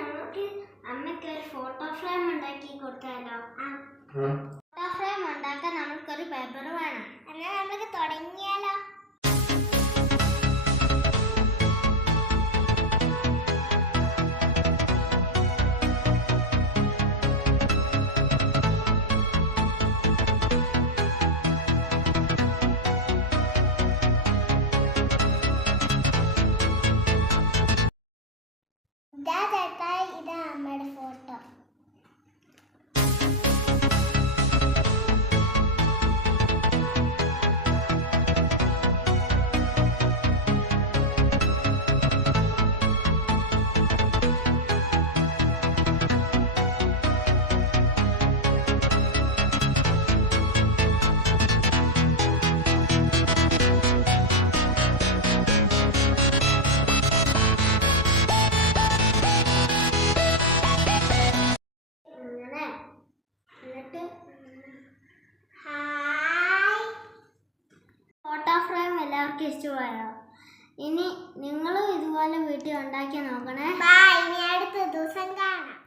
നമുക്ക് അമ്മയ്ക്ക് ഒരു ഫോട്ടോ ഫ്രെയിം ഉണ്ടാക്കി കൊടുത്താലോ? ഫോട്ടോ ഫ്രെയിം ഉണ്ടാക്കാൻ നമുക്കൊരു പേപ്പർ വേണം. എന്നാൽ നമുക്ക് തുടങ്ങിയാലോ? ഇതാ അമ്മയുടെ ഫോട്ടോ. ഫോട്ടോ ഫ്രെയിം എല്ലാവർക്കും ഇഷ്ടമായോ? ഇനി നിങ്ങളും ഇതുപോലെ വീട്ടിൽ ഉണ്ടാക്കി നോക്കണേ. ബൈ, ഇനി അടുത്ത ദിവസം കാണാം.